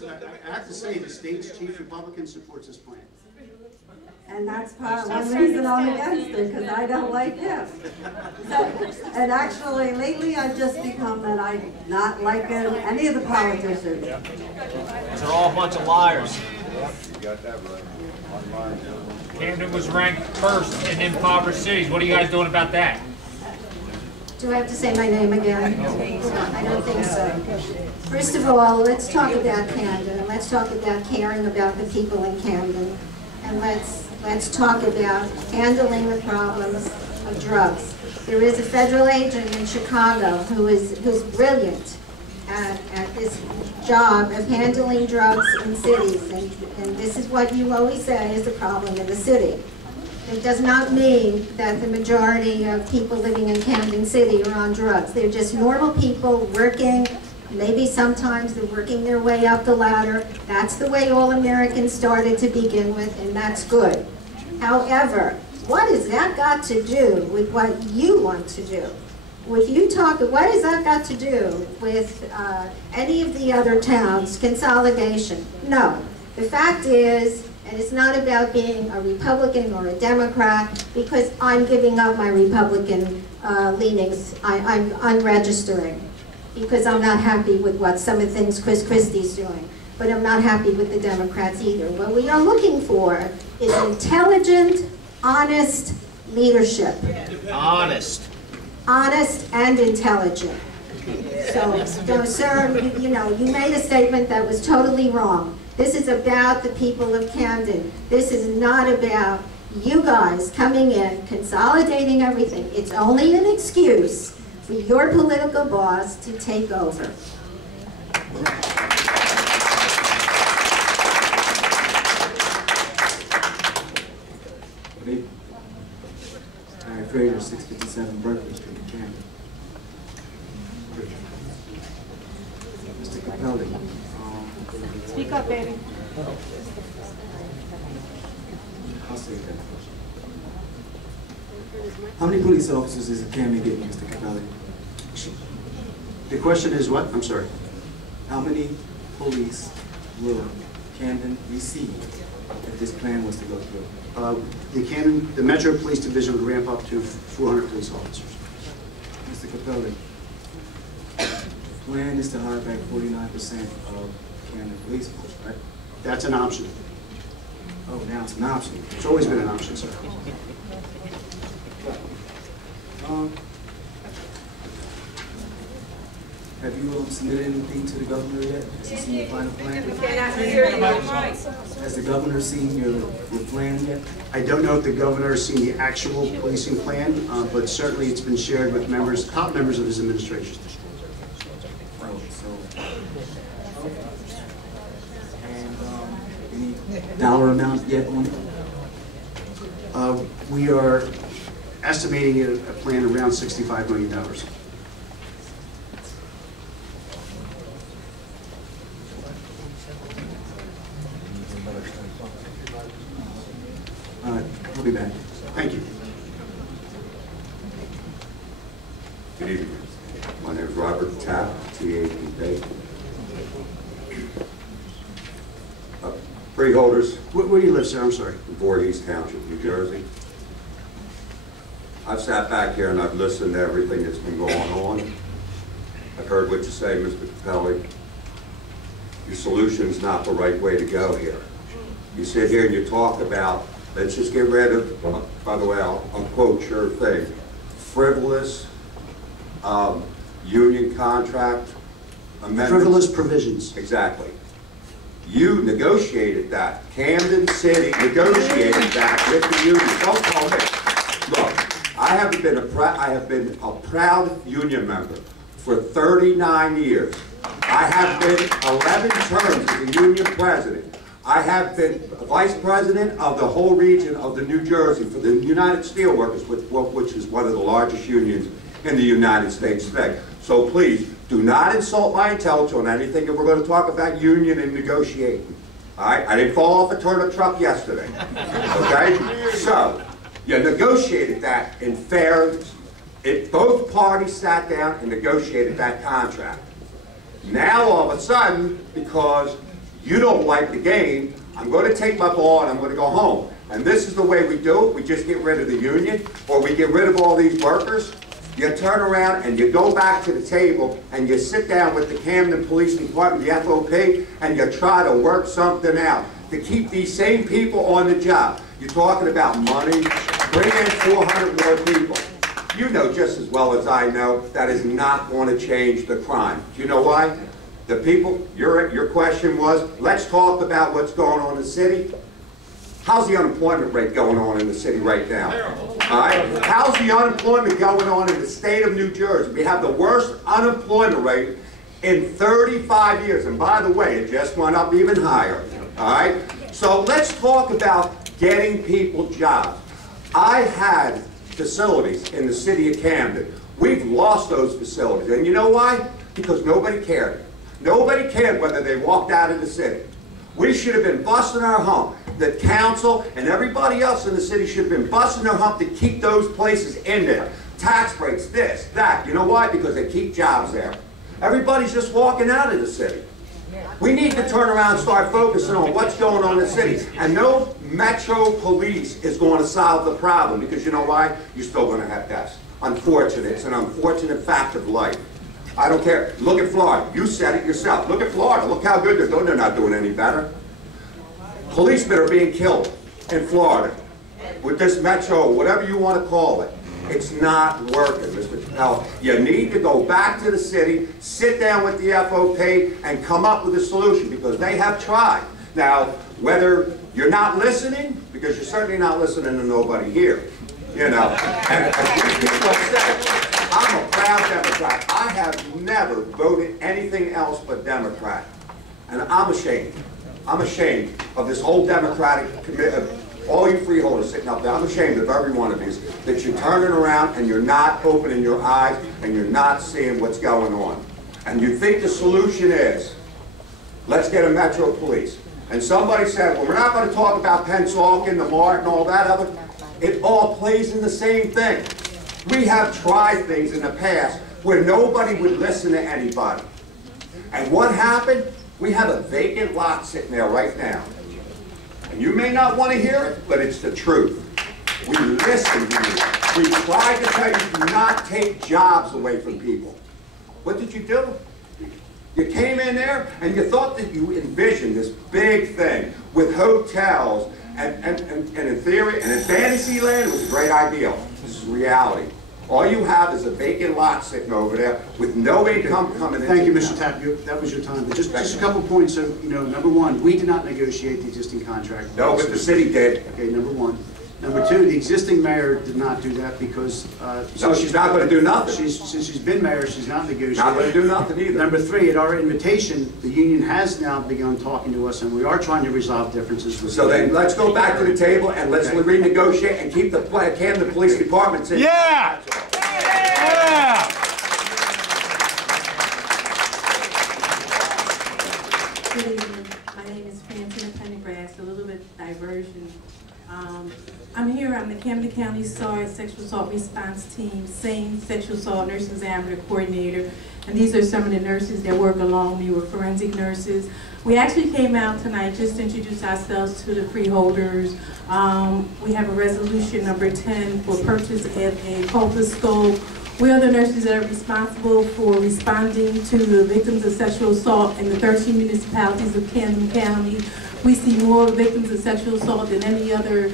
Listen, I have to say, the state's chief Republican supports this plan. And that's part one reason I'm against it, because I don't like him. So, and actually, lately I've just become that I'm not liking any of the politicians. They're all a bunch of liars. You got that right. Online. Camden was ranked first in impoverished cities. What are you guys doing about that? Do I have to say my name again? I don't think so. First of all, let's talk about Camden, and let's talk about caring about the people in Camden, and let's talk about handling the problems of drugs. There is a federal agent in Chicago who's brilliant at this job of handling drugs in cities, and this is what you always say is the problem in the city. It does not mean that the majority of people living in Camden City are on drugs. They're just normal people working. Maybe sometimes they're working their way up the ladder. That's the way all Americans started to begin with, and that's good. However, what has that got to do with what you want to do? What has that got to do with any of the other towns' consolidation? No. The fact is, and it's not about being a Republican or a Democrat, because I'm giving up my Republican leanings. I'm unregistering because I'm not happy with what some of the things Chris Christie's doing. But I'm not happy with the Democrats either. What we are looking for is intelligent, honest leadership. Honest. Honest and intelligent. So sir, you made a statement that was totally wrong. This is about the people of Camden. This is not about you guys coming in, consolidating everything. It's only an excuse for your political boss to take over. Fraser, 657 Berkeley Street, Camden. Mr. Cappelli. Speak up, baby. I'll say that. How many police officers is Camden getting, Mr. Cappelli? The question is what? I'm sorry. How many police will Camden receive if this plan was to go through? The Metro Police Division would ramp up to 400 police officers. Mr. Cappelli, the plan is to hire back 49% of Camden Police Force, right? That's an option. Oh, now it's an option. It's always been an option, sir. Have you submitted anything to the governor yet? Has he seen the final plan? Has the governor seen your plan yet? I don't know if the governor has seen the actual policing plan, but certainly it's been shared with top members of his administration. Oh, so. And any dollar amount yet on it? We are estimating a plan around $65 million. We'll be back. Thank you. Good evening. My name is Robert Tapp, T-A-P-P. Freeholders. Where do you live, sir? I'm sorry. In Voorhees Township, New Jersey. I've sat back here and I've listened to everything that's been going on. I've heard what you say, Mr. Cappelli. Your solution's not the right way to go here. You sit here and you talk about, let's just get rid of, by the way, I'll quote your thing, frivolous union contract amendments. Frivolous provisions. Exactly. You negotiated that. Camden City negotiated that with the union. Don't tell me. Look, I have been a proud union member for 39 years. I have been 11 terms as a union president. I have been vice president of the whole region of the New Jersey for the United Steelworkers, which is one of the largest unions in the United States today. So please, do not insult my intelligence on anything that we're going to talk about union and negotiating. All right? I didn't fall off a turnip truck yesterday. Okay? So, you negotiated that in fairness. Both parties sat down and negotiated that contract. Now, all of a sudden, because You don't like the game. I'm going to take my ball and I'm going to go home. And this is the way we do it. We just get rid of the union, or we get rid of all these workers. You turn around and you go back to the table and you sit down with the Camden Police Department, the FOP, and you try to work something out to keep these same people on the job. You're talking about money. Bring in 400 more people. You know just as well as I know that is not going to change the crime. Do you know why? The people, your question was, let's talk about what's going on in the city. How's the unemployment rate going on in the city right now? All right. How's the unemployment going on in the state of New Jersey? We have the worst unemployment rate in 35 years. And by the way, it just went up even higher. All right. So let's talk about getting people jobs. I had facilities in the city of Camden. We've lost those facilities. And you know why? Because nobody cared. Nobody cared whether they walked out of the city. We should have been busting our hump. The council and everybody else in the city should have been busting their hump to keep those places in there. Tax breaks, this, that. You know why? Because they keep jobs there. Everybody's just walking out of the city. We need to turn around and start focusing on what's going on in the city. And no Metro Police is going to solve the problem, because you know why? You're still going to have deaths. Unfortunate. It's an unfortunate fact of life. I don't care. Look at Florida. You said it yourself. Look at Florida. Look how good they're doing. They're not doing any better. Policemen are being killed in Florida with this Metro, whatever you want to call it. It's not working, Mr. Cappelli. You need to go back to the city, sit down with the FOP, and come up with a solution, because they have tried. Now, whether you're not listening, because you're certainly not listening to nobody here, you know. And as these people said, I'm a proud Democrat. I have never voted anything else but Democrat. And I'm ashamed. I'm ashamed of this whole Democratic committee, all you freeholders sitting up there. I'm ashamed of every one of you, that you're turning around and you're not opening your eyes and you're not seeing what's going on. And you think the solution is, let's get a Metro Police. And somebody said, well, we're not going to talk about Pennsauken, the Mart, and all that other. It all plays in the same thing. We have tried things in the past where nobody would listen to anybody. And what happened? We have a vacant lot sitting there right now. And you may not want to hear it, but it's the truth. We listened to you. We tried to tell you do not take jobs away from people. What did you do? You came in there and you thought that you envisioned this big thing with hotels and in theory and in fantasy land it was a great idea. This is reality. All you have is a vacant lot sitting over there with no income coming in. Thank you, Mr. Tapp. That was your time. But just a couple points. So, you know, number one, we did not negotiate the existing contract. No, but the city did. Okay, number one. Number two, the existing mayor did not do that because... no, she's not going to do nothing. Since she's been mayor, she's not negotiating. Not going to do nothing either. Number three, at our invitation, the union has now begun talking to us, and we are trying to resolve differences with... So then let's go back to the table and let's renegotiate and keep the Camden Police Department in. Yeah! Yeah! Good evening. My name is Francina Pendergrass, a little bit diversion. I'm here, I'm the Camden County SAR Sexual Assault Response Team, SANE Sexual Assault Nurse Examiner Coordinator, and these are some of the nurses that work along me. We're forensic nurses. We actually came out tonight just to introduce ourselves to the freeholders. We have a resolution number 10 for purchase of a colposcope. We are the nurses that are responsible for responding to the victims of sexual assault in the 13 municipalities of Camden County. We see more victims of sexual assault than any other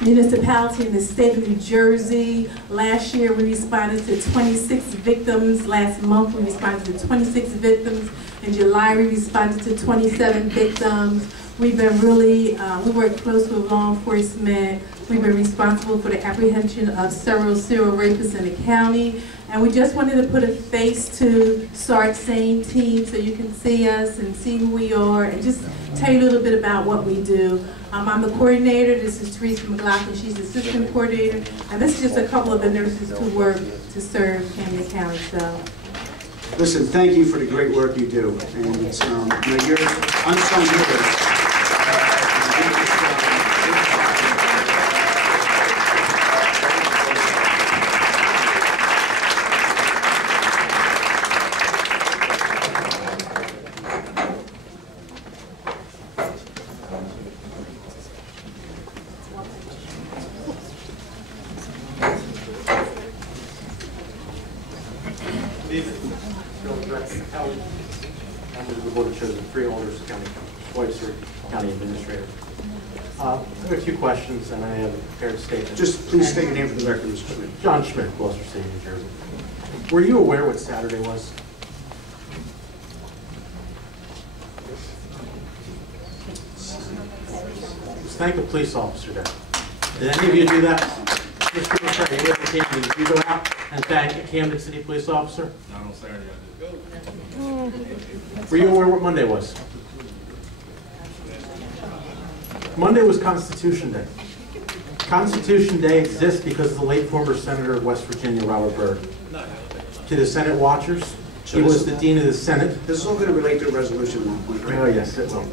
municipality in the state of New Jersey. Last year we responded to 26 victims. Last month we responded to 26 victims. In July we responded to 27 victims. We've been really, we work closely with law enforcement. We've been responsible for the apprehension of several serial rapists in the county. And we just wanted to put a face to SART SANE team so you can see us and see who we are and just tell you a little bit about what we do. I'm the coordinator. This is Teresa McLaughlin. She's the assistant coordinator. And this is just a couple of the nurses who work to serve Camden County. So, listen, thank you for the great work you do. And it's, you know, you're unsung heroes. Cappelli, member of the Board of Chosen Freeholders, County Schweitzer, County Administrator. I have a few questions, and I have a prepared statement. Just please state your name for the record, Mr. Schmidt. John Schmidt, Gloucester City, New Jersey. Were you aware what Saturday was? Let's thank a police officer day. Did any of you do that? Mr. McCray, you live in Camden. Did you go out and thank a Camden City police officer? Not on Saturday, I did. Were you aware what Monday was? Monday was Constitution Day. Constitution Day exists because of the late former Senator of West Virginia, Robert Byrd. To the Senate watchers, he was the Dean of the Senate. This is all going to relate to a resolution at one point, right? Oh, yes, it will.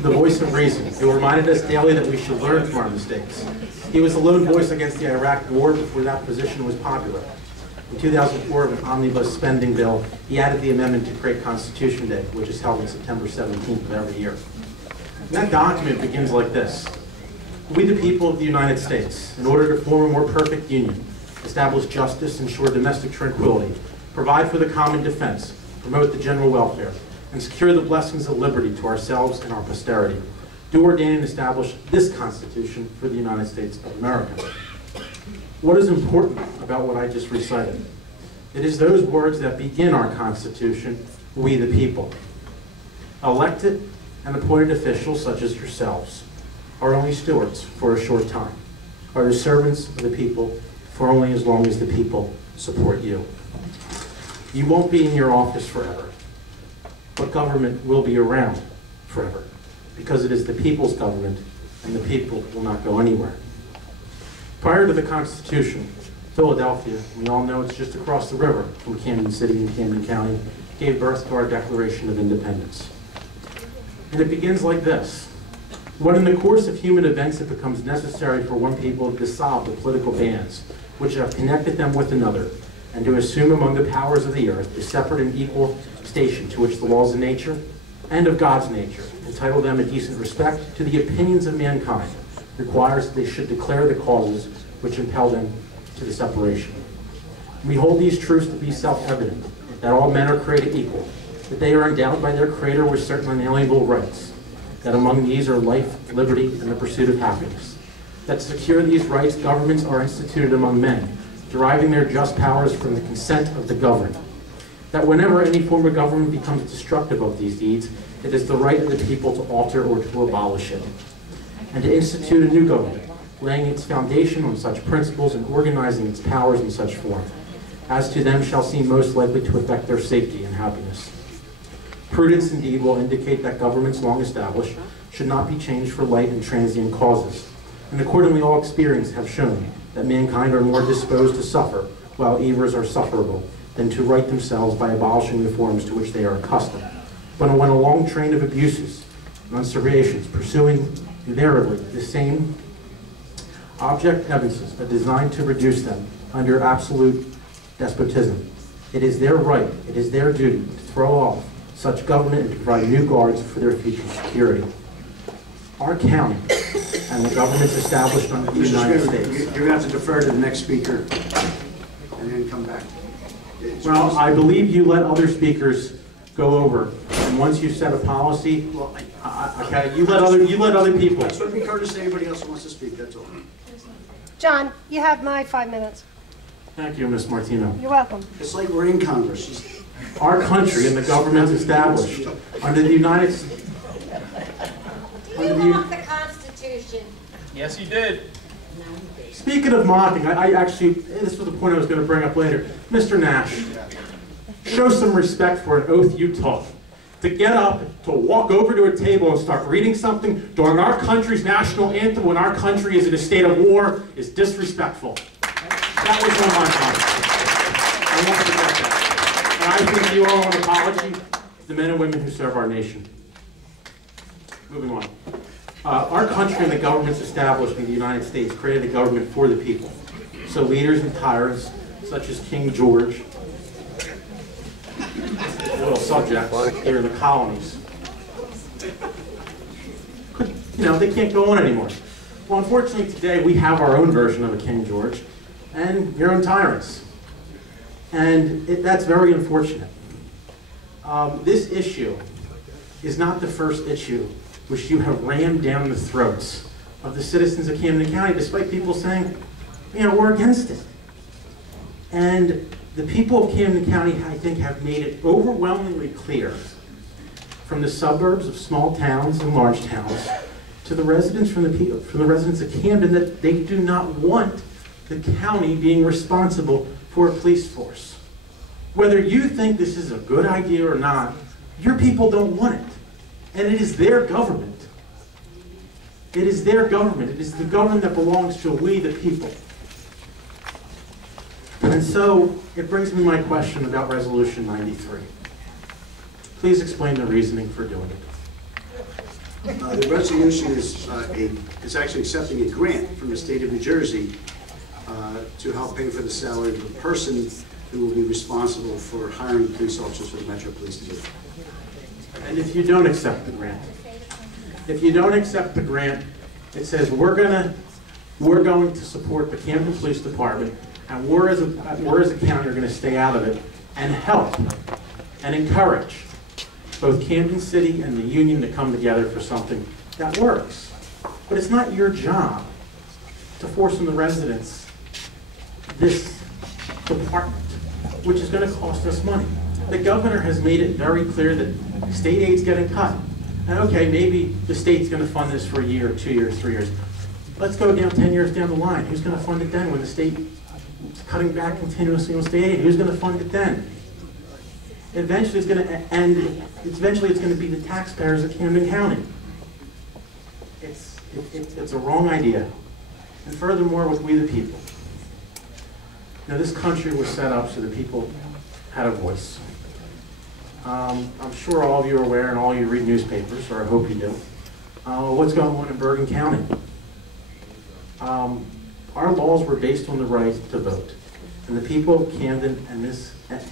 The voice of reason. It reminded us daily that we should learn from our mistakes. He was the lone voice against the Iraq War before that position was popular. In 2004, of an omnibus spending bill, he added the amendment to create Constitution Day, which is held on September 17th of every year. And that document begins like this. We, the people of the United States, in order to form a more perfect union, establish justice, ensure domestic tranquility, provide for the common defense, promote the general welfare, and secure the blessings of liberty to ourselves and our posterity, do ordain and establish this Constitution for the United States of America. What is important about what I just recited? It is those words that begin our Constitution, we the people. Elected and appointed officials, such as yourselves, are only stewards for a short time, are the servants of the people for only as long as the people support you. You won't be in your office forever, but government will be around forever, because it is the people's government, and the people will not go anywhere. Prior to the Constitution, Philadelphia, we all know it's just across the river from Camden City and Camden County, gave birth to our Declaration of Independence. And it begins like this. When in the course of human events it becomes necessary for one people to dissolve the political bands which have connected them with another, and to assume among the powers of the earth a separate and equal station to which the laws of nature and of God's nature entitle them a decent respect to the opinions of mankind, requires that they should declare the causes which impel them to the separation. We hold these truths to be self-evident, that all men are created equal, that they are endowed by their Creator with certain unalienable rights, that among these are life, liberty, and the pursuit of happiness. That to secure these rights, governments are instituted among men, deriving their just powers from the consent of the governed. That whenever any form of government becomes destructive of these deeds, it is the right of the people to alter or to abolish it. And to institute a new government, laying its foundation on such principles and organizing its powers in such form, as to them shall seem most likely to affect their safety and happiness. Prudence indeed will indicate that governments long established should not be changed for light and transient causes, and accordingly all experience have shown that mankind are more disposed to suffer while evils are sufferable than to right themselves by abolishing the forms to which they are accustomed. But when a long train of abuses and usurpations pursuing invariably the same object evidences are designed to reduce them under absolute despotism, it is their right, it is their duty to throw off such government and to provide new guards for their future security. Our county and the governments established under the United States. You're going to have to defer to the next speaker and then come back. Well, I believe you let other speakers go over, and once you set a policy, Well, okay, you let other people. I just want to be courteous to anybody else who wants to speak, that's all. John, you have my 5 minutes. Thank you, Ms. Martino. You're welcome. It's like we're in Congress. Our country and the government established under the United States. Do you mock the Constitution? Yes, you did. Speaking of mocking, I actually, this was the point I was going to bring up later. Mr. Nash, show some respect for an oath you took. To get up, to walk over to a table and start reading something during our country's national anthem when our country is in a state of war is disrespectful. That was one of my comments. I won't forget that. And I think you all an apology to the men and women who serve our nation. Moving on. Our country and the governments established in the United States created a government for the people. So leaders and tyrants, such as King George, loyal subjects here in the colonies, they can't go on anymore. Well, unfortunately today we have our own version of a King George and your own tyrants. And that's very unfortunate. This issue is not the first issue which you have rammed down the throats of the citizens of Camden County, despite people saying, you know, we're against it. And the people of Camden County, I think, have made it overwhelmingly clear, from the suburbs of small towns and large towns to the residents from the residents of Camden, that they do not want the county being responsible for a police force. Whether you think this is a good idea or not, your people don't want it. And it is their government. It is their government. It is the government that belongs to we, the people. And so, it brings me my question about Resolution 93. Please explain the reasoning for doing it. The resolution is actually accepting a grant from the state of New Jersey to help pay for the salary of the person who will be responsible for hiring police officers for the Metro Police Division. And if you don't accept the grant, it says we're going to support the Camden Police Department, and we're as a county are going to stay out of it and help and encourage both Camden City and the Union to come together for something that works. But it's not your job to force on the residents this department, which is going to cost us money. The governor has made it very clear that state aid's getting cut. And okay, maybe the state's going to fund this for a year, 2 years, 3 years. Let's go down 10 years down the line. Who's going to fund it then when the state is cutting back continuously on state aid? Who's going to fund it then? Eventually it's going to end, eventually it's going to be the taxpayers of Camden County. It's a wrong idea. And furthermore, with we the people. Now, this country was set up so that people had a voice. I'm sure all of you are aware, and all you read newspapers, or I hope you do, what's going on in Bergen County. Our laws were based on the right to vote. And the people of Camden and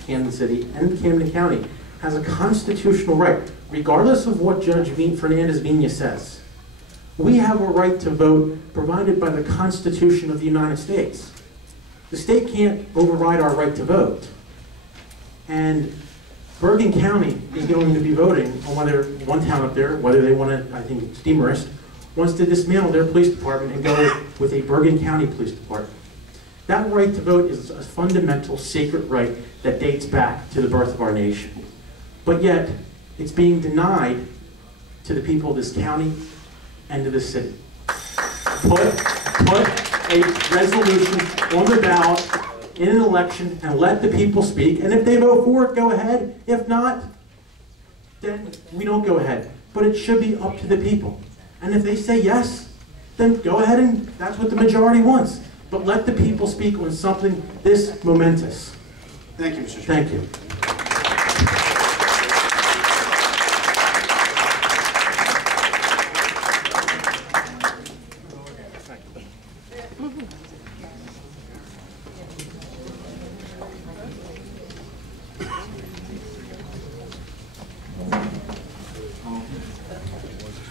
Camden City and Camden County has a constitutional right, regardless of what Judge Fernandez-Vina says. We have a right to vote provided by the Constitution of the United States. The state can't override our right to vote. And Bergen County is going to be voting on whether one town up there, whether they want to, I think it's Demarest, wants to dismantle their police department and go with a Bergen County Police Department. That right to vote is a fundamental, sacred right that dates back to the birth of our nation. But yet, it's being denied to the people of this county and to this city. Put a resolution on the ballot in an election and let the people speak. And if they vote for it, go ahead. If not, then we don't go ahead. But it should be up to the people. And if they say yes, then go ahead, and that's what the majority wants. But let the people speak on something this momentous. Thank you, Mr. Chairman. Thank you.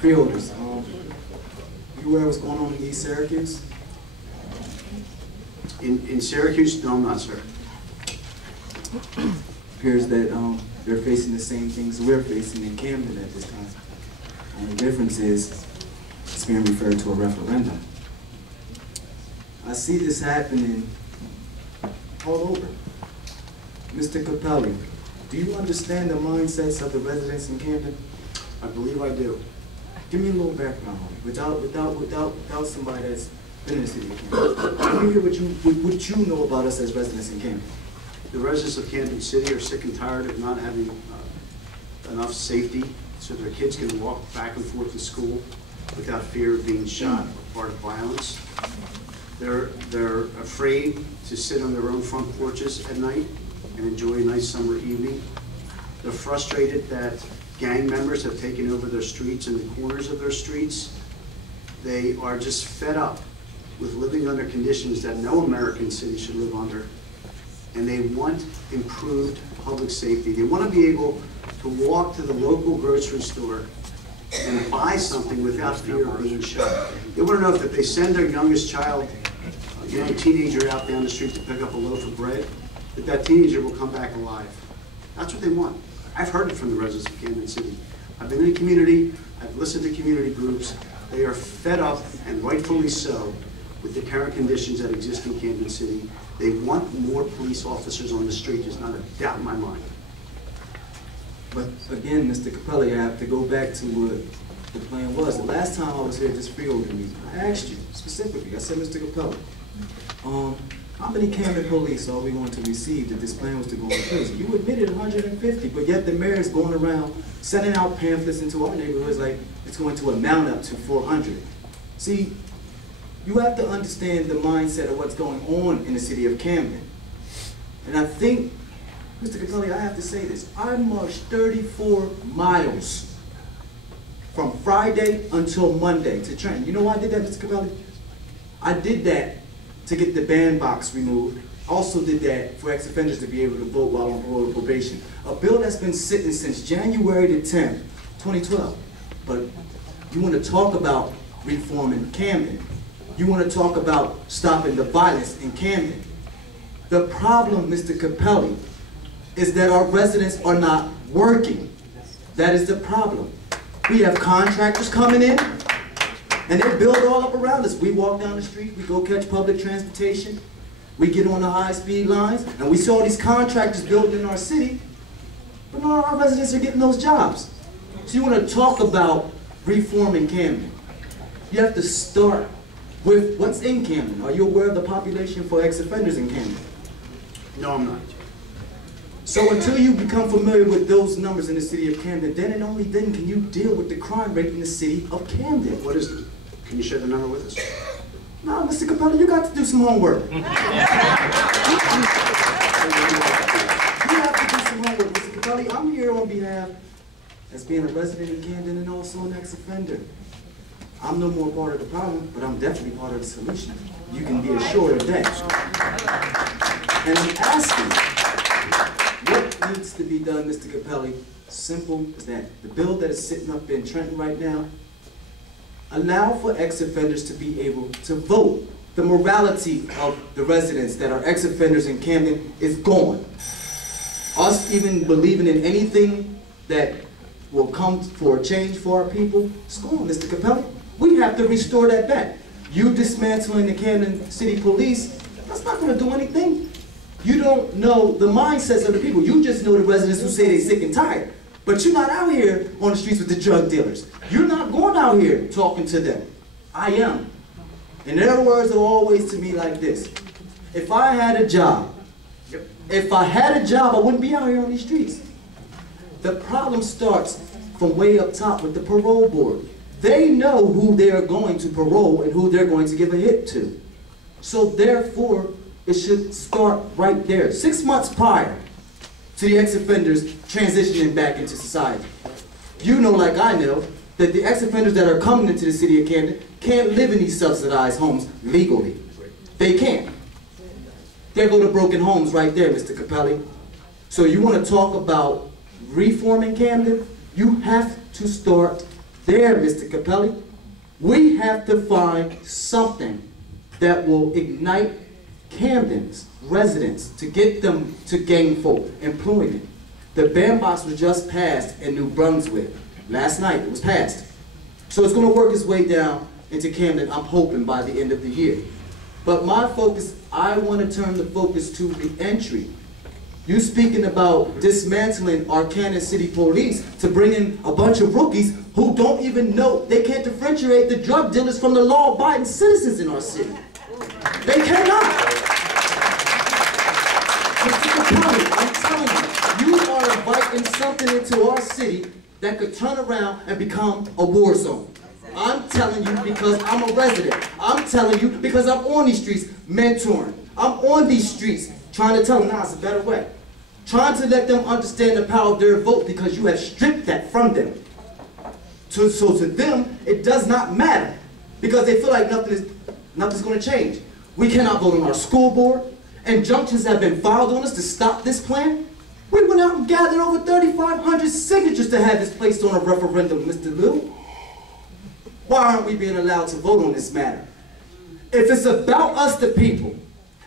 Freeholders, you aware what's going on in East Syracuse? In Syracuse? No, I'm not, sir. Appears that they're facing the same things we're facing in Camden at this time. And the difference is it's being referred to a referendum. I see this happening all over. Mr. Cappelli, do you understand the mindsets of the residents in Camden? I believe I do. Give me a little background on it, without somebody that's been in the city of Camden. Let me hear what you know about us as residents in Camden. The residents of Camden City are sick and tired of not having enough safety so their kids can walk back and forth to school without fear of being shot or part of violence. They're afraid to sit on their own front porches at night and enjoy a nice summer evening. They're frustrated that gang members have taken over their streets and the corners of their streets. They are just fed up with living under conditions that no American city should live under. And they want improved public safety. They want to be able to walk to the local grocery store and buy something without fear of being shot. They want to know that if they send their youngest child, a young teenager, out down the street to pick up a loaf of bread, that teenager will come back alive. That's what they want. I've heard it from the residents of Camden City. I've been in the community, I've listened to community groups. They are fed up, and rightfully so, with the current conditions that exist in Camden City. They want more police officers on the street, there's not a doubt in my mind. But again, Mr. Cappelli, I have to go back to what the plan was. The last time I was here at this freeholder meeting, I asked you specifically, I said, Mr. Cappelli, how many Camden police are we going to receive that this plan was to go in place? You admitted 150, but yet the mayor is going around sending out pamphlets into our neighborhoods like it's going to amount up to 400. See, you have to understand the mindset of what's going on in the city of Camden. And I think, Mr. Cappelli, I have to say this. I marched 34 miles from Friday until Monday to Trenton. You know why I did that, Mr. Cappelli? I did that to get the band box removed. Also did that for ex-offenders to be able to vote while on parole or probation. A bill that's been sitting since January the 10th, 2012. But you want to talk about reforming Camden. You want to talk about stopping the violence in Camden. The problem, Mr. Cappelli, is that our residents are not working. That is the problem. We have contractors coming in, and they build all up around us. We walk down the street, we go catch public transportation, we get on the high-speed lines, and we see all these contractors building in our city, but none of our residents are getting those jobs. So you want to talk about reforming Camden. You have to start with what's in Camden. Are you aware of the population for ex-offenders in Camden? No, I'm not. So until you become familiar with those numbers in the city of Camden, then and only then can you deal with the crime rate in the city of Camden. What is it? Can you share the number with us? No, Mr. Cappelli, you got to do some homework. You have to do some homework, Mr. Cappelli. I'm here on behalf as being a resident in Camden and also an ex-offender. I'm no more part of the problem, but I'm definitely part of the solution. You can be assured of that. And I'm asking, what needs to be done, Mr. Cappelli? Simple as that. The bill that is sitting up in Trenton right now, allow for ex-offenders to be able to vote. The morality of the residents that are ex-offenders in Camden is gone. Us even believing in anything that will come for a change for our people, it's gone, Mr. Cappelli. We have to restore that back. You dismantling the Camden City Police, that's not going to do anything. You don't know the mindsets of the people. You just know the residents who say they're sick and tired. But you're not out here on the streets with the drug dealers. You're not going out here talking to them. I am. And their words are always to me like this. If I had a job, I wouldn't be out here on these streets. The problem starts from way up top with the parole board. They know who they're going to parole and who they're going to give a hit to. So therefore, it should start right there, 6 months prior to the ex-offenders transitioning back into society. You know, like I know, that the ex-offenders that are coming into the city of Camden can't live in these subsidized homes legally. They can't. There go to broken homes right there, Mr. Cappelli. So you want to talk about reforming Camden? You have to start there, Mr. Cappelli. We have to find something that will ignite Camden's residents to get them to gainful employment. The bandbox was just passed in New Brunswick. Last night it was passed. So it's going to work its way down into Camden, I'm hoping, by the end of the year. But my focus, I want to turn the focus to the entry. You speaking about dismantling our Camden City Police to bring in a bunch of rookies who don't even know, they can't differentiate the drug dealers from the law-abiding citizens in our city. They cannot. I'm telling you, you are inviting something into our city that could turn around and become a war zone. I'm telling you because I'm a resident. I'm telling you because I'm on these streets mentoring. I'm on these streets trying to tell them, nah, it's a better way. Trying to let them understand the power of their vote because you have stripped that from them. So to them, it does not matter because they feel like nothing's going to change. We cannot vote on our school board. Injunctions have been filed on us to stop this plan. We went out and gathered over 3,500 signatures to have this placed on a referendum, Mr. Lou. Why aren't we being allowed to vote on this matter? If it's about us, the people,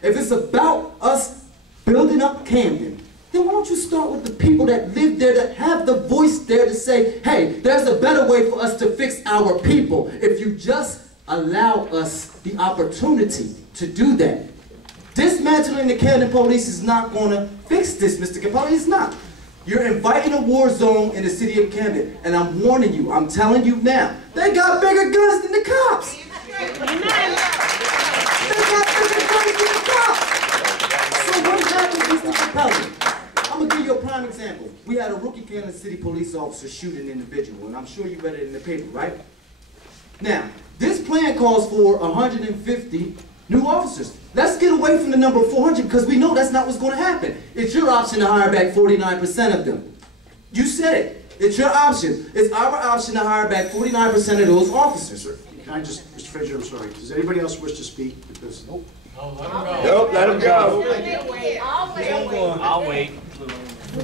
if it's about us building up Camden, then why don't you start with the people that live there, that have the voice there to say, hey, there's a better way for us to fix our people if you just allow us the opportunity to do that. Dismantling the Camden Police is not going to fix this, Mr. Cappelli. It's not. You're inviting a war zone in the city of Camden, and I'm warning you, I'm telling you now, they got bigger guns than the cops. Amen. They got bigger guns than the cops. So what happens, Mr. Cappelli? I'm going to give you a prime example. We had a rookie Camden City police officer shoot an individual, and I'm sure you read it in the paper, right? Now, this plan calls for 150 new officers. Let's get away from the number 400 because we know that's not what's going to happen. It's your option to hire back 49% of them. You said it. It's your option. It's our option to hire back 49% of those officers. Sir, can I just, Mr. Frazier, I'm sorry. Does anybody else wish to speak? Because Nope, let him go. Nope, let him go. I'll wait.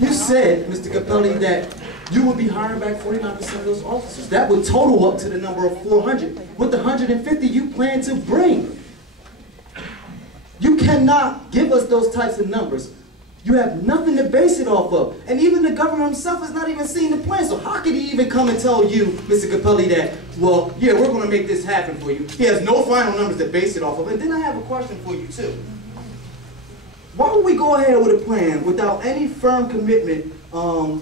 You said, Mr. Cappelli, that you would be hiring back 49% of those officers. That would total up to the number of 400. With the 150 you plan to bring. You cannot give us those types of numbers. You have nothing to base it off of. And even the governor himself has not even seen the plan. So how could he even come and tell you, Mr. Cappelli, that, well, yeah, we're going to make this happen for you. He has no final numbers to base it off of. And then I have a question for you, too. Why would we go ahead with a plan without any firm commitment from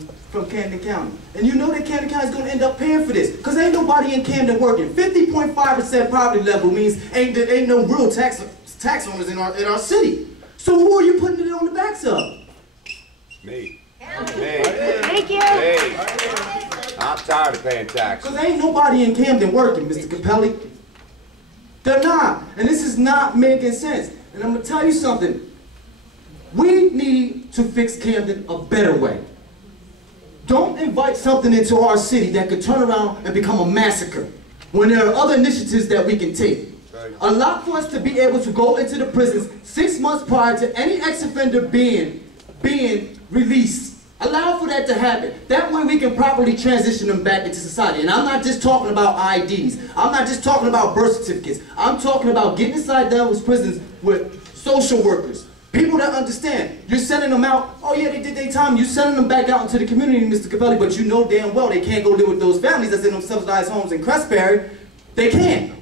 Camden County? And you know that Camden County is going to end up paying for this. Because ain't nobody in Camden working. 50.5% poverty level means ain't no real tax owners in our city. So who are you putting it on the backs of? Me. Thank you. Me. I'm tired of paying taxes. Because ain't nobody in Camden working, Mr. Cappelli. They're not. And this is not making sense. And I'm going to tell you something. We need to fix Camden a better way. Don't invite something into our city that could turn around and become a massacre when there are other initiatives that we can take. Allow for us to be able to go into the prisons 6 months prior to any ex-offender being released. Allow for that to happen. That way we can properly transition them back into society. And I'm not just talking about IDs. I'm not just talking about birth certificates. I'm talking about getting inside those prisons with social workers. People that understand. You're sending them out, oh yeah, they did their time. You're sending them back out into the community, Mr. Cappelli, but you know damn well they can't go live with those families that's in them subsidized homes in Crestbury. They can't.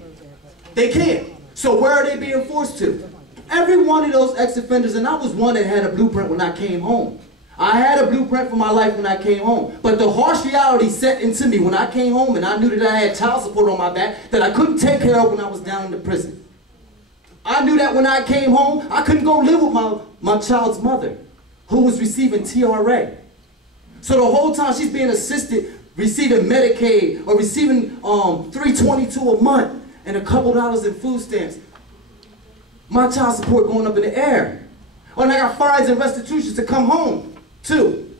They can't. So where are they being forced to? Every one of those ex-offenders, and I was one that had a blueprint when I came home. I had a blueprint for my life when I came home. But the harsh reality set into me when I came home and I knew that I had child support on my back that I couldn't take care of when I was down in the prison. I knew that when I came home, I couldn't go live with my child's mother, who was receiving TRA. So the whole time she's being assisted, receiving Medicaid or receiving $322 a month and a couple dollars in food stamps. My child support going up in the air. Oh, and I got fines and restitutions to come home, too.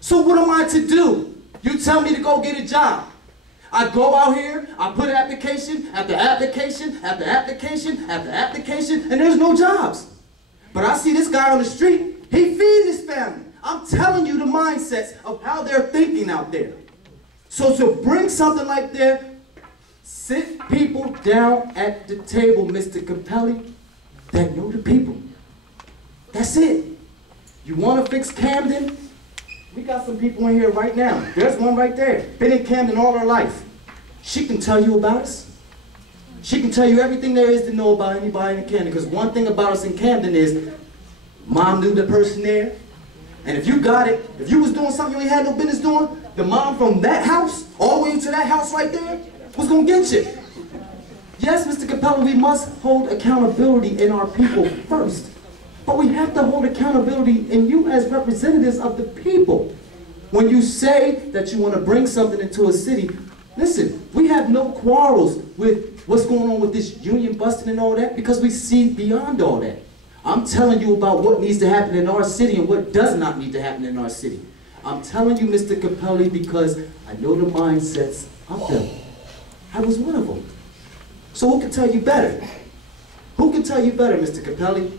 So what am I to do? You tell me to go get a job. I go out here, I put application after application after application after application, and there's no jobs. But I see this guy on the street, he feeds his family. I'm telling you the mindsets of how they're thinking out there. So to bring something like that, sit people down at the table, Mr. Cappelli, that know the people. That's it. You want to fix Camden? We got some people in here right now. There's one right there. Been in Camden all her life. She can tell you about us. She can tell you everything there is to know about anybody in Camden. Because one thing about us in Camden is, mom knew the person there. And if you got it, if you was doing something you ain't had no business doing, the mom from that house, all the way to that house right there, was going to get you. Yes, Mr. Cappelli, we must hold accountability in our people first. But we have to hold accountability in you as representatives of the people. When you say that you want to bring something into a city, listen, we have no quarrels with what's going on with this union busting and all that because we see beyond all that. I'm telling you about what needs to happen in our city and what does not need to happen in our city. I'm telling you, Mr. Cappelli, because I know the mindsets of them. I was one of them. So who can tell you better? Who can tell you better, Mr. Cappelli?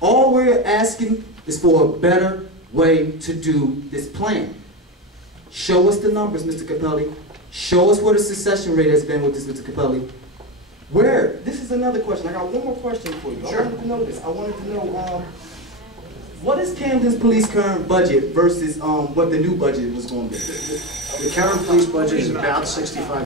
All we're asking is for a better way to do this plan. Show us the numbers, Mr. Cappelli. Show us what the succession rate has been with this, Mr. Cappelli. Where? This is another question. I got one more question for you. Sure. I wanted to know this. I wanted to know, What is Camden's police current budget versus what the new budget was going to be? The current police budget is about $65